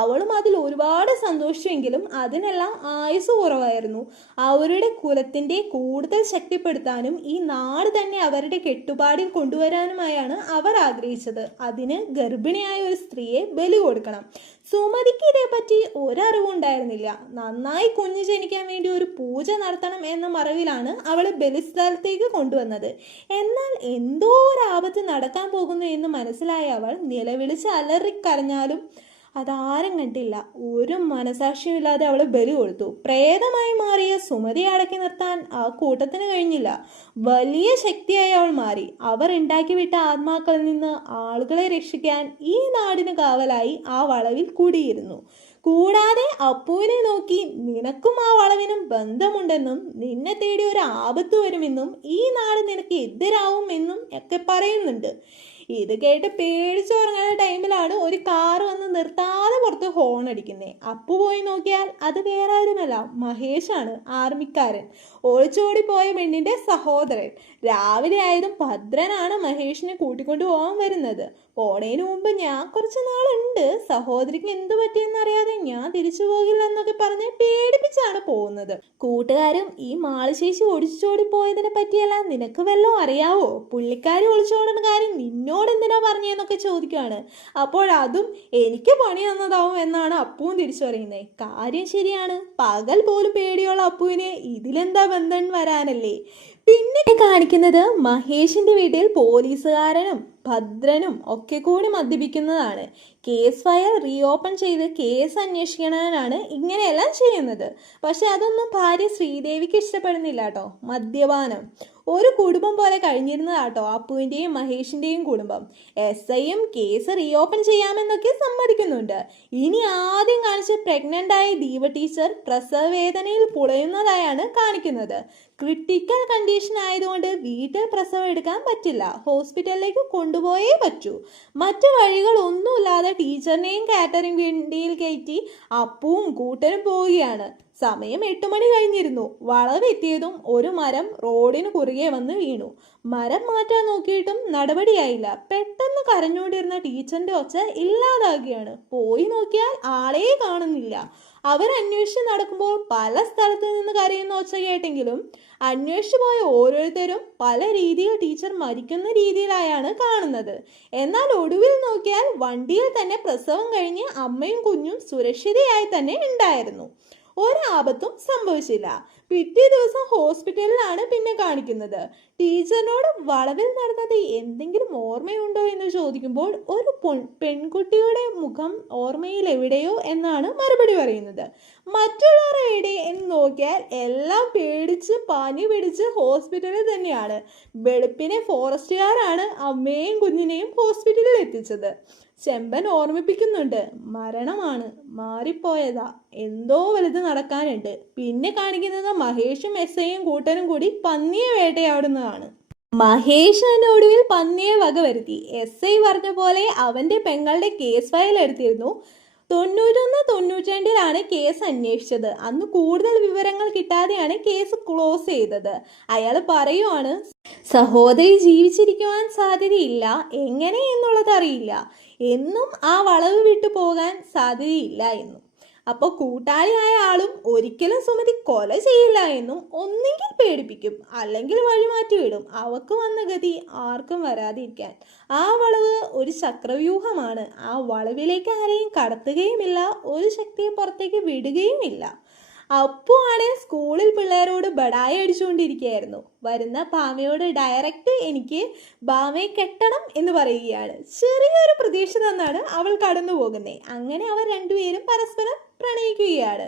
അവളും അതിൽ ഒരുപാട് സന്തോഷിച്ചെങ്കിലും അതിനെല്ലാം ആയുസ് കുറവായിരുന്നു. അവരുടെ കുലത്തിന്റെ കൂടുതൽ ശക്തിപ്പെടുത്താനും ഈ നാട് തന്നെ അവരുടെ കെട്ടുപാടിൽ കൊണ്ടുവരാനുമായാണ് അവർ ആഗ്രഹിച്ചത്. അതിന് ഗർഭിണിയായ ഒരു സ്ത്രീയെ ബലി കൊടുക്കണം. സുമതിക്ക് ഇതേപ്പറ്റി ഒരറിവുണ്ടായിരുന്നില്ല. നന്നായി കുഞ്ഞ് ജനിക്കാൻ വേണ്ടി ഒരു പൂജ നടത്തണം എന്ന മറവിലാണ് അവളെ ബലിസ്ഥലത്തേക്ക് കൊണ്ടുവന്നത്. എന്നാൽ എന്തോ ഒരു ആപത്ത് നടക്കാൻ പോകുന്നു എന്ന് മനസ്സിലായ അവൾ നിലവിളിച്ച് അലറിക്കരഞ്ഞാലും അതാരും കണ്ടില്ല. ഒരു മനസാക്ഷിയുമില്ലാതെ അവളെ ബലി കൊടുത്തു. പ്രേതമായി മാറിയ സുമതിയെ അടക്കി നിർത്താൻ ആ കൂട്ടത്തിന് കഴിഞ്ഞില്ല. വലിയ ശക്തിയായി അവൾ മാറി. അവർ ഉണ്ടാക്കിവിട്ട ആത്മാക്കളിൽ നിന്ന് ആളുകളെ രക്ഷിക്കാൻ ഈ നാടിന് കാവലായി ആ വളവിൽ കൂടിയിരുന്നു. കൂടാതെ അപ്പുവിനെ നോക്കി നിനക്കും ആ വളവിനും ബന്ധമുണ്ടെന്നും നിന്നെ തേടി ഒരു ആപത്ത് വരുമെന്നും ഈ നാട് നിനക്ക് എതിരാവും എന്നും ഒക്കെ പറയുന്നുണ്ട്. ഇത് കേട്ട് പേടിച്ചുറങ്ങുന്ന ടൈമിലാണ് ഒരു കാർ വന്ന് നിർത്താതെ പുറത്ത് ഹോൺ അടിക്കുന്നത്. അപ്പു പോയി നോക്കിയാൽ അത് വേറെ ആരുമല്ല, മഹേഷാണ്, ആർമിക്കാരൻ, ഒളിച്ചോടി പോയ പെണ്ണിന്റെ സഹോദരൻ. രാവിലെ ആയതും ഭദ്രനാണ് മഹേഷിനെ കൂട്ടിക്കൊണ്ടു പോകാൻ വരുന്നത്. പോണേന് മുമ്പ് ഞാൻ കുറച്ച് നാളുണ്ട്, സഹോദരിക്ക് എന്ത് പറ്റിയെന്നറിയാതെ ഞാൻ തിരിച്ചു പോകില്ല എന്നൊക്കെ പറഞ്ഞ് പേടിപ്പിച്ചാണ് പോകുന്നത്. കൂട്ടുകാരും ഈ മാളിശേഷി ഒളിച്ചോടി പോയതിനെ പറ്റിയല്ല നിനക്ക് വല്ലതും അറിയാവോ? പുള്ളിക്കാരി ഒളിച്ചോടുന്ന കാര്യം നിന്നോട് എന്തിനാ പറഞ്ഞതെന്നൊക്കെ ചോദിക്കുകയാണ്. അപ്പോൾ അതും എനിക്ക് പണി തന്നതാവും എന്നാണ് അപ്പുവും തിരിച്ചു പറയുന്നത്. കാര്യം ശരിയാണ്. പകൽ പോലും പേടിയുള്ള അപ്പുവിനെ ഇതിലെന്താ ബന്ധം വരാനല്ലേ? പിന്നെ കാണിക്കുന്നത് മഹേഷിന്റെ വീട്ടിൽ പോലീസുകാരനും ഭദ്രനും ഒക്കെ കൂടി മദ്യപിക്കുന്നതാണ്. കേസ് ഫയൽ റീഓപ്പൺ ചെയ്ത് കേസ് അന്വേഷിക്കാനാണ് ഇങ്ങനെയെല്ലാം ചെയ്യുന്നത്. പക്ഷെ അതൊന്നും ഭാര്യ ശ്രീദേവിക്ക് ഇഷ്ടപ്പെടുന്നില്ല കേട്ടോ. മദ്യപാനം ഒരു കുടുംബം പോലെ കഴിഞ്ഞിരുന്നതാട്ടോ അപ്പുവിൻ്റെയും മഹേഷിൻ്റെയും കുടുംബം. SIയും കേസ് റീഓപ്പൺ ചെയ്യാമെന്നൊക്കെ സമ്മതിക്കുന്നുണ്ട്. ഇനി ആദ്യം കാണിച്ച് പ്രഗ്നന്റ് ആയ ദീപ ടീച്ചർ പ്രസവ വേദനയിൽ പുളയുന്നതായാണ് കാണിക്കുന്നത്. ക്രിട്ടിക്കൽ കണ്ടീഷൻ ആയതുകൊണ്ട് വീട്ടിൽ പ്രസവം എടുക്കാൻ പറ്റില്ല, ഹോസ്പിറ്റലിലേക്ക് കൊണ്ടുപോയേ പറ്റൂ. മറ്റു വഴികളൊന്നുമില്ലാതെ ടീച്ചറിനെയും കാറ്ററിംഗ് വണ്ടിയിൽ കയറ്റി അപ്പുവും കൂട്ടരും പോവുകയാണ്. സമയം 8 മണി കഴിഞ്ഞിരുന്നു. വളവെത്തിയതും ഒരു മരം റോഡിന് കുറുകെ വന്ന് വീണു. മരം മാറ്റാൻ നോക്കിയിട്ടും നടപടിയായില്ല. പെട്ടെന്ന് കരഞ്ഞുകൊണ്ടിരുന്ന ടീച്ചറിന്റെ ഒച്ച ഇല്ലാതാകുകയാണ്. പോയി നോക്കിയാൽ ആളെ കാണുന്നില്ല. അവരന്വേഷിച്ച് നടക്കുമ്പോൾ പല സ്ഥലത്ത് നിന്ന് കരയുന്ന ഒച്ച കേട്ടെങ്കിലും അന്വേഷിച്ചു പോയ ഓരോരുത്തരും പല രീതിയിൽ ടീച്ചർ മരിക്കുന്ന രീതിയിലായാണ് കാണുന്നത്. എന്നാൽ ഒടുവിൽ നോക്കിയാൽ വണ്ടിയിൽ തന്നെ പ്രസവം കഴിഞ്ഞ് അമ്മയും കുഞ്ഞും സുരക്ഷിതയായി തന്നെ ഉണ്ടായിരുന്നു. ഒരാപത്തും സംഭവിച്ചില്ല. പിറ്റേ ദിവസം ഹോസ്പിറ്റലിലാണ് പിന്നെ കാണിക്കുന്നത്. ടീച്ചറിനോട് വളവിൽ നടന്നത് എന്തെങ്കിലും ഓർമ്മയുണ്ടോ എന്ന് ചോദിക്കുമ്പോൾ ഒരു പെൺകുട്ടിയുടെ മുഖം ഓർമ്മയിൽ എവിടെയോ എന്നാണ് മറുപടി പറയുന്നത്. മറ്റുള്ളവർ എവിടെ എന്ന് നോക്കിയാൽ എല്ലാം പേടിച്ച് പനി പിടിച്ച് ഹോസ്പിറ്റലിൽ തന്നെയാണ്. വെളുപ്പിനെ ഫോറസ്റ്റുകാരാണ് അമ്മയെയും കുഞ്ഞിനെയും ഹോസ്പിറ്റലിൽ എത്തിച്ചത്. ചെമ്പൻ ഓർമ്മിപ്പിക്കുന്നുണ്ട്, മരണമാണ്, മാറിപ്പോയതാ, എന്തോ വലുത് നടക്കാനുണ്ട്. പിന്നെ കാണിക്കുന്നത് മഹേഷും SIയും കൂട്ടനും കൂടി പന്നിയെ വേട്ടയാടുന്നതാണ്. മഹേഷ് ഒടുവിൽ പന്നിയെ വകവരുത്തി. SI പറഞ്ഞ പോലെ അവന്റെ പെങ്ങളുടെ കേസ് ഫയൽ എടുത്തിരുന്നു. 91-92 കേസ് അന്വേഷിച്ചത്. അന്ന് കൂടുതൽ വിവരങ്ങൾ കിട്ടാതെയാണ് കേസ് ക്ലോസ് ചെയ്തത്. അയാൾ പറയുവാണ്, സഹോദരി ജീവിച്ചിരിക്കുവാൻ സാധ്യതയില്ല, എങ്ങനെ എന്നുള്ളത് അറിയില്ല എന്നും ആ വളവ് വിട്ടു പോകാൻ സാധ്യതയില്ല എന്നും. അപ്പോൾ കൂട്ടാളിയായ ആളും ഒരിക്കലും സുമതി കൊല ചെയ്യില്ല എന്നും ഒന്നെങ്കിൽ പേടിപ്പിക്കും അല്ലെങ്കിൽ വഴിമാറ്റി വിടും. അവക്ക് വന്ന ഗതി ആർക്കും വരാതിരിക്കാൻ. ആ വളവ് ഒരു ചക്രവ്യൂഹമാണ്. ആ വളവിലേക്ക് ആരെയും കടത്തുകയുമില്ല, ഒരു ശക്തിയെ പുറത്തേക്ക് വിടുകയുമില്ല. അപ്പു ആണെങ്കിൽ സ്കൂളിൽ പിള്ളേരോട് ബടായി അടിച്ചുകൊണ്ടിരിക്കുകയായിരുന്നു. വരുന്ന ഭാമയോട് ഡയറക്റ്റ് എനിക്ക് ഭാമയെ കെട്ടണം എന്ന് പറയുകയാണ്. ചെറിയൊരു പ്രതീക്ഷ തന്നാണ് അവൾ കടന്നു പോകുന്നത്. അങ്ങനെ അവർ രണ്ടുപേരും പരസ്പരം പ്രണയിക്കുകയാണ്.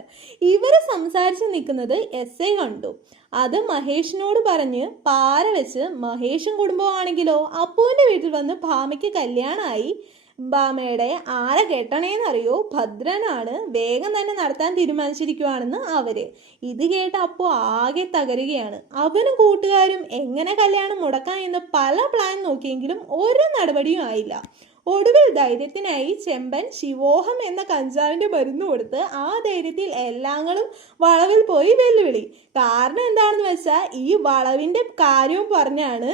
ഇവർ സംസാരിച്ച് നിൽക്കുന്നത് SI കണ്ടു. അത് മഹേഷിനോട് പറഞ്ഞ് പാര വെച്ച് മഹേഷും കുടുംബമാണെങ്കിലോ അപ്പുവിൻ്റെ വീട്ടിൽ വന്ന് ഭാമയ്ക്ക് കല്യാണമായി. ഭാമയുടെ ആരെ കെട്ടണേന്നറിയോ? ഭദ്രനാണ്, വേഗം തന്നെ നടത്താൻ തീരുമാനിച്ചിരിക്കുവാണെന്ന് അവര്. ഇത് കേട്ട് അപ്പോൾ ആകെ തകരുകയാണ്. അവനും കൂട്ടുകാരും എങ്ങനെ കല്യാണം മുടക്കാം എന്ന് പല പ്ലാൻ നോക്കിയെങ്കിലും ഒരു നടപടിയും ആയില്ല. ഒടുവിൽ ധൈര്യത്തിനായി ചെമ്പൻ ശിവോഹം എന്ന കഞ്ചാവിന്റെ മരുന്ന് കൊടുത്ത് ആ ധൈര്യത്തിൽ എല്ലാങ്ങളും വളവിൽ പോയി വെല്ലുവിളി. കാരണം എന്താണെന്ന് വെച്ചാൽ ഈ വളവിന്റെ കാര്യവും പറഞ്ഞാണ്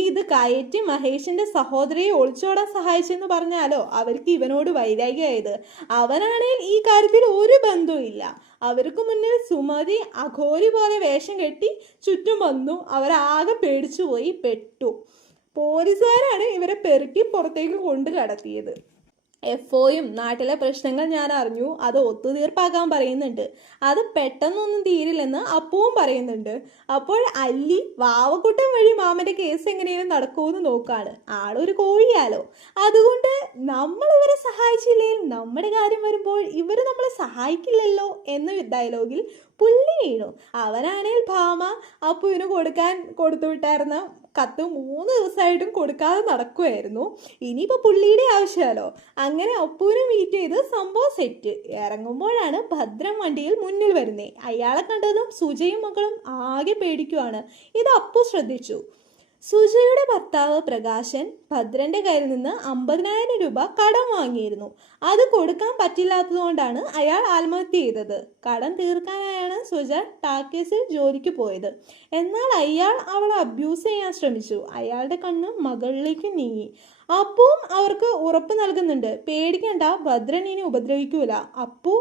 ഇത് കയറ്റി മഹേഷിന്റെ സഹോദരിയെ ഒളിച്ചോടാൻ സഹായിച്ചെന്ന് പറഞ്ഞാലോ അവർക്ക് ഇവനോട് വൈരാഗ്യമായത്. അവനാണെങ്കിൽ ഈ കാര്യത്തിൽ ഒരു ബന്ധവും ഇല്ല. അവർക്ക് മുന്നിൽ സുമതി അഘോരി പോലെ വേഷം കെട്ടി ചുറ്റും വന്നു. അവരാകെ പേടിച്ചുപോയി, പെട്ടു. പോലീസുകാരാണ് ഇവരെ പെറുക്കി പുറത്തേക്ക് കൊണ്ടു കടത്തിയത്. എഫ്ഒയും നാട്ടിലെ പ്രശ്നങ്ങൾ ഞാൻ അറിഞ്ഞു, അത് ഒത്തുതീർപ്പാക്കാൻ പറയുന്നുണ്ട്. അത് പെട്ടെന്നൊന്നും തീരില്ലെന്ന് അപ്പവും പറയുന്നുണ്ട്. അപ്പോൾ അല്ലി വാവക്കുട്ടൻ വഴി മാമന്റെ കേസ് എങ്ങനെയും നടക്കുമെന്ന് നോക്കാണ്. ആളൊരു കോഴിയാലോ. അതുകൊണ്ട് നമ്മൾ ഇവരെ സഹായിച്ചില്ലെങ്കിൽ നമ്മുടെ കാര്യം വരുമ്പോൾ ഇവർ നമ്മളെ സഹായിക്കില്ലല്ലോ എന്ന ഡയലോഗിൽ പുള്ളി വീണു. അവനാണെങ്കിൽ ഭാമ അപ്പുവിന് കൊടുത്തു വിട്ടായിരുന്ന കത്ത് 3 ദിവസമായിട്ടും കൊടുക്കാതെ നടക്കുമായിരുന്നു. ഇനിയിപ്പോൾ പുള്ളിയുടെ ആവശ്യമല്ലോ. അങ്ങനെ അപ്പുവിനെ മീറ്റ് ചെയ്ത് സംഭവം സെറ്റ്. ഇറങ്ങുമ്പോഴാണ് ഭദ്രൻ വണ്ടിയിൽ മുന്നിൽ വരുന്നത്. അയാളെ കണ്ടതും സുജയും മകളും ആകെ പേടിക്കുവാണ്. ഇത് അപ്പു ശ്രദ്ധിച്ചു. സുജയുടെ ഭർത്താവ് പ്രകാശൻ ഭദ്രന്റെ കയ്യിൽ നിന്ന് 50,000 രൂപ കടം വാങ്ങിയിരുന്നു. അത് കൊടുക്കാൻ പറ്റില്ലാത്തതുകൊണ്ടാണ് അയാൾ ആത്മഹത്യ ചെയ്തത്. കടം തീർക്കാനായാണ് സുജ ടാക്കീസിൽ ജോലിക്ക് പോയത്. എന്നാൽ അയാൾ അവളെ അബ്യൂസ് ചെയ്യാൻ ശ്രമിച്ചു. അയാളുടെ കണ്ണ് മകളിലേക്ക് നീങ്ങി. അപ്പുവും അവർക്ക് ഉറപ്പ് നൽകുന്നുണ്ട്, പേടിക്കണ്ട, ഭദ്രൻ ഇനി ഉപദ്രവിക്കൂല, അപ്പു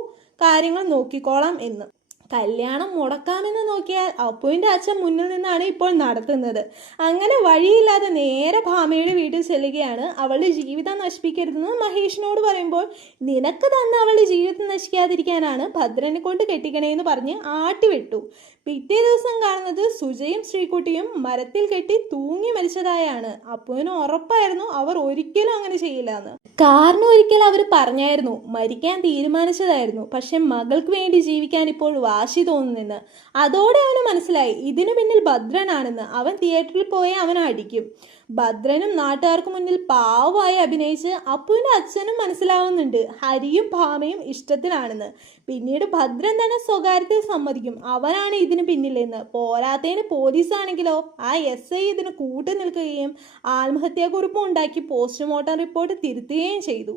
കാര്യങ്ങൾ നോക്കിക്കോളാം എന്ന്. കല്യാണം മുടക്കാമെന്ന് നോക്കിയാൽ അപ്പുവിൻ്റെ അച്ഛൻ മുന്നിൽ നിന്നാണ് ഇപ്പോൾ നടത്തുന്നത്. അങ്ങനെ വഴിയില്ലാതെ നേരെ ഭാമയുടെ വീട്ടിൽ ചെല്ലുകയാണ്. അവളുടെ ജീവിതം നശിപ്പിക്കരുതെന്ന് മഹേഷിനോട് പറയുമ്പോൾ നിനക്ക് തന്നെ അവളുടെ ജീവിതം നശിക്കാതിരിക്കാനാണ് ഭദ്രനെ കൊണ്ട് കെട്ടിക്കണേന്ന് പറഞ്ഞ് ആട്ടിവിട്ടു. പിറ്റേ ദിവസം കാണുന്നത് സുജയും ശ്രീകുട്ടിയും മരത്തിൽ കെട്ടി തൂങ്ങി മരിച്ചതായാണ്. അപ്പുവിന് ഉറപ്പായിരുന്നു അവർ ഒരിക്കലും അങ്ങനെ ചെയ്യില്ല എന്ന്. കാരണം ഒരിക്കൽ അവർ പറഞ്ഞായിരുന്നു മരിക്കാൻ തീരുമാനിച്ചതായിരുന്നു, പക്ഷെ മകൾക്ക് വേണ്ടി ജീവിക്കാൻ ഇപ്പോൾ വാശി തോന്നുന്നെന്ന്. അതോടെ അവന് മനസ്സിലായി ഇതിനു പിന്നിൽ ഭദ്രനാണെന്ന്. അവൻ തിയേറ്ററിൽ പോയി അവനെ അടിക്കും. ഭദ്രനും നാട്ടുകാർക്ക് മുന്നിൽ പാവമായി അഭിനയിച്ച് അപ്പുവിൻ്റെ അച്ഛനും മനസ്സിലാവുന്നുണ്ട് ഹരിയും ഭാമയും ഇഷ്ടത്തിലാണെന്ന്. പിന്നീട് ഭദ്രൻ തന്നെ സ്വകാര്യത്തിൽ സമ്മതിക്കും അവനാണ് ഇതിന് പിന്നിലെന്ന്. പോരാത്തതിന് പോലീസാണെങ്കിലോ ആ SI ഇതിന് കൂട്ടു നിൽക്കുകയും ആത്മഹത്യാക്കുറിപ്പ് ഉണ്ടാക്കി പോസ്റ്റ്മോർട്ടം റിപ്പോർട്ട് തിരുത്തുകയും ചെയ്തു.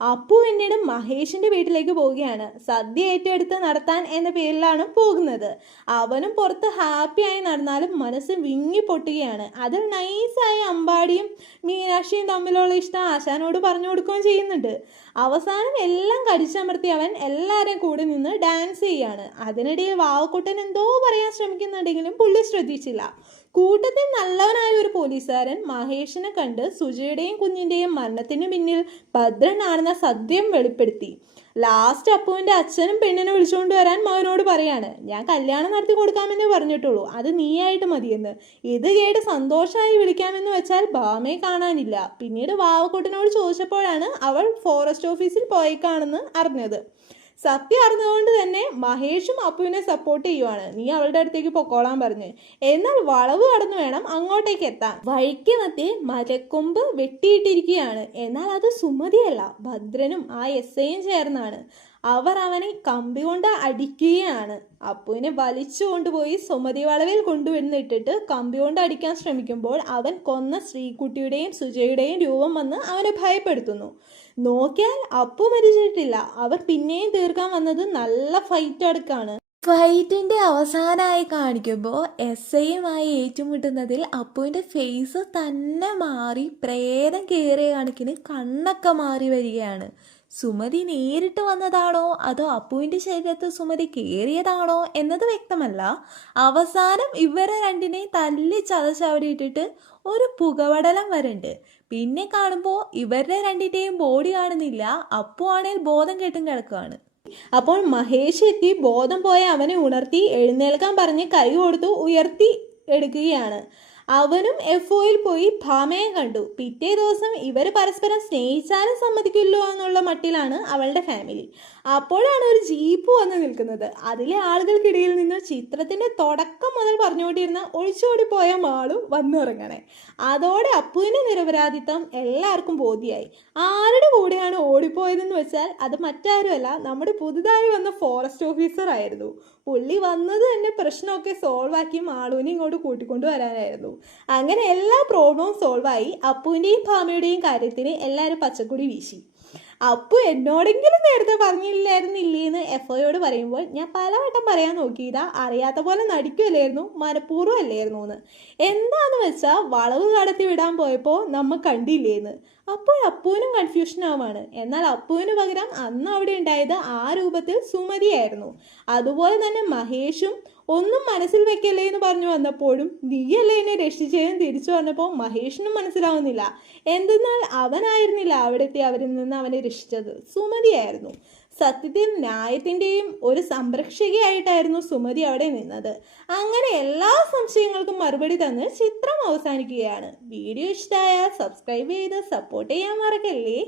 അപ്പു പിന്നീട് മഹേഷിന്റെ വീട്ടിലേക്ക് പോവുകയാണ്. സദ്യ ഏറ്റെടുത്ത് നടത്താൻ എന്ന പേരിലാണ് പോകുന്നത്. അവനും പുറത്ത് ഹാപ്പിയായി നടന്നാലും മനസ്സ് വിങ്ങി പൊട്ടുകയാണ്. അതിൽ നൈസായി അമ്പാടിയും മീനാക്ഷിയും തമ്മിലുള്ള ഇഷ്ടം ആശാനോട് പറഞ്ഞു കൊടുക്കുകയും ചെയ്യുന്നുണ്ട്. അവസാനം എല്ലാം കടിച്ചമർത്തി അവൻ എല്ലാവരെയും കൂടെ നിന്ന് ഡാൻസ് ചെയ്യാണ്. അതിനിടയിൽ വാവക്കുട്ടൻ എന്തോ പറയാൻ ശ്രമിക്കുന്നുണ്ടെങ്കിലും പുള്ളി ശ്രദ്ധിച്ചില്ല. കൂട്ടത്തിൽ നല്ലവനായ ഒരു പോലീസുകാരൻ മഹേഷിനെ കണ്ട് സുജയുടെയും കുഞ്ഞിന്റെയും മരണത്തിന് പിന്നിൽ ഭദ്രനാണെന്ന സത്യം വെളിപ്പെടുത്തി. ലാസ്റ്റ് അപ്പുവിന്റെ അച്ഛനും പെണ്ണിനെ വിളിച്ചുകൊണ്ട് വരാൻ മകനോട് പറയാണ്, ഞാൻ കല്യാണം നടത്തി കൊടുക്കാമെന്ന് പറഞ്ഞിട്ടുള്ളൂ, അത് നീയായിട്ട് മതിയെന്ന്. ഇത് കേട്ട് സന്തോഷമായി വിളിക്കാമെന്ന് വെച്ചാൽ ഭാമയെ കാണാനില്ല. പിന്നീട് വാവക്കുട്ടനോട് ചോദിച്ചപ്പോഴാണ് അവൾ ഫോറസ്റ്റ് ഓഫീസിൽ പോയേക്കാണെന്ന് അറിഞ്ഞത്. സത്യം അറിഞ്ഞതുകൊണ്ട് തന്നെ മഹേഷും അപ്പുവിനെ സപ്പോർട്ട് ചെയ്യുവാണ്. നീ അവളുടെ അടുത്തേക്ക് പൊക്കോളാൻ പറഞ്ഞ്. എന്നാൽ വളവ് കടന്നു വേണം അങ്ങോട്ടേക്ക് എത്താൻ. വഴിക്ക് മധ്യേ മരക്കൊമ്പ് വെട്ടിയിട്ടിരിക്കുകയാണ്. എന്നാൽ അത് സുമതിയല്ല, ഭദ്രനും ആ SIയും ചേർന്നാണ്. അവർ അവനെ കമ്പി കൊണ്ട് അടിക്കുകയാണ്. അപ്പുവിനെ വലിച്ചു കൊണ്ടുപോയി സുമതി വളവിൽ കൊണ്ടുവന്നിട്ടിട്ട് കമ്പി കൊണ്ട് അടിക്കാൻ ശ്രമിക്കുമ്പോൾ അവൻ കൊന്ന ശ്രീകുട്ടിയുടെയും സുജയുടെയും രൂപം വന്ന് അവനെ ഭയപ്പെടുത്തുന്നു. നോക്കിയാൽ അപ്പു മരിച്ചിട്ടില്ല. അവർ പിന്നെയും തീർക്കാൻ വന്നത് നല്ല ഫൈറ്റ് അടുക്കാണ്. ഫൈറ്റിന്റെ അവസാനമായി കാണിക്കുമ്പോൾ SIയുമായി ഏറ്റുമുട്ടുന്നതിൽ അപ്പുവിന്റെ ഫേസ് തന്നെ മാറി പ്രേതം കയറിയ കണക്കിന് കണ്ണൊക്കെ മാറി വരികയാണ്. സുമതി നേരിട്ട് വന്നതാണോ അതോ അപ്പുവിന്റെ ശരീരത്തിൽ സുമതി കയറിയതാണോ എന്നത് വ്യക്തമല്ല. അവസാനം ഇവരെ രണ്ടിനെയും തല്ലി ചതച്ചവിടിയിട്ടിട്ട് ഒരു പുകപടലം വരുന്നുണ്ട്. പിന്നെ കാണുമ്പോൾ ഇവരുടെ രണ്ടിന്റെയും ബോഡി കാണുന്നില്ല. അപ്പു ആണെങ്കിൽ ബോധം കെട്ടും കിടക്കുകയാണ്. അപ്പോൾ മഹേഷ് എത്തി ബോധം പോയ അവനെ ഉണർത്തി എഴുന്നേൽക്കാൻ പറഞ്ഞ് കൈ കൊടുത്തു ഉയർത്തി എടുക്കുകയാണ്. അവനും FOയിൽ പോയി ഭാമയെ കണ്ടു. പിറ്റേ ദിവസം ഇവർ പരസ്പരം സ്നേഹിച്ചാലും സമ്മതിക്കില്ലോ എന്നുള്ള മട്ടിലാണ് അവളുടെ ഫാമിലി. അപ്പോഴാണ് ഒരു ജീപ്പ് വന്ന് നിൽക്കുന്നത്. അതിലെ ആളുകൾക്കിടയിൽ നിന്ന് ചിത്രത്തിന്റെ തുടക്കം മുതൽ പറഞ്ഞുകൊണ്ടിരുന്ന ഒളിച്ചോടിപ്പോയ മാളും വന്നിറങ്ങണേ. അതോടെ അപ്പുവിന്റെ നിരപരാധിത്വം എല്ലാവർക്കും ബോധ്യമായി. ആരുടെ കൂടെയാണ് ഓടിപ്പോയതെന്ന് വെച്ചാൽ അത് മറ്റാരുമല്ല, നമ്മുടെ പുതുതായി വന്ന ഫോറസ്റ്റ് ഓഫീസർ ആയിരുന്നു. പുള്ളി വന്നത് തന്നെ പ്രശ്നമൊക്കെ സോൾവ് ആക്കി മാളുവിനെ ഇങ്ങോട്ട് കൂട്ടിക്കൊണ്ട് വരാനായിരുന്നു. അങ്ങനെ എല്ലാ പ്രോബ്ലവും സോൾവ് ആയി. അപ്പുവിൻ്റെയും ഭാമയുടെയും കാര്യത്തിന് എല്ലാവരും പച്ചക്കൊടി വീശി. അപ്പു എന്നോടെങ്കിലും നേരത്തെ പറഞ്ഞില്ലായിരുന്നില്ലേന്ന് എഫ്ഒയോട് പറയുമ്പോൾ ഞാൻ പലവട്ടം പറയാൻ നോക്കിയതാ, അറിയാത്ത പോലെ നടിക്കുമല്ലായിരുന്നു, മനഃപൂർവ്വം അല്ലായിരുന്നു എന്ന്. എന്താന്ന് വെച്ചാൽ വളവ് കടത്തി വിടാൻ പോയപ്പോൾ നമ്മ കണ്ടില്ലേന്ന്. അപ്പോൾ അപ്പുവിനും കൺഫ്യൂഷൻ ആവാണ്. എന്നാൽ അപ്പുവിന് പകരം അന്ന് അവിടെ ഉണ്ടായത് ആ രൂപത്തിൽ സുമതിയായിരുന്നു. അതുപോലെ തന്നെ മഹേഷും ഒന്നും മനസ്സിൽ വെക്കല്ലേ എന്ന് പറഞ്ഞു വന്നപ്പോഴും നീയല്ലേ എന്നെ രക്ഷിച്ചതെന്ന് തിരിച്ചു വന്നപ്പോൾ മഹേഷിനും മനസ്സിലാവുന്നില്ല. എന്തെന്നാൽ അവനായിരുന്നില്ല അവിടെത്തി അവരിൽ നിന്ന് അവനെ രക്ഷിച്ചത്, സുമതിയായിരുന്നു. സത്യത്തിൽ ന്യായത്തിൻ്റെയും ഒരു സംരക്ഷകയായിട്ടായിരുന്നു സുമതി അവിടെ നിന്നത്. അങ്ങനെ എല്ലാ സംശയങ്ങൾക്കും മറുപടി തന്ന് ചിത്രം അവസാനിക്കുകയാണ്. വീഡിയോ ഇഷ്ടമായാൽ സബ്സ്ക്രൈബ് ചെയ്ത് സപ്പോർട്ട് ചെയ്യാൻ മറക്കല്ലേ.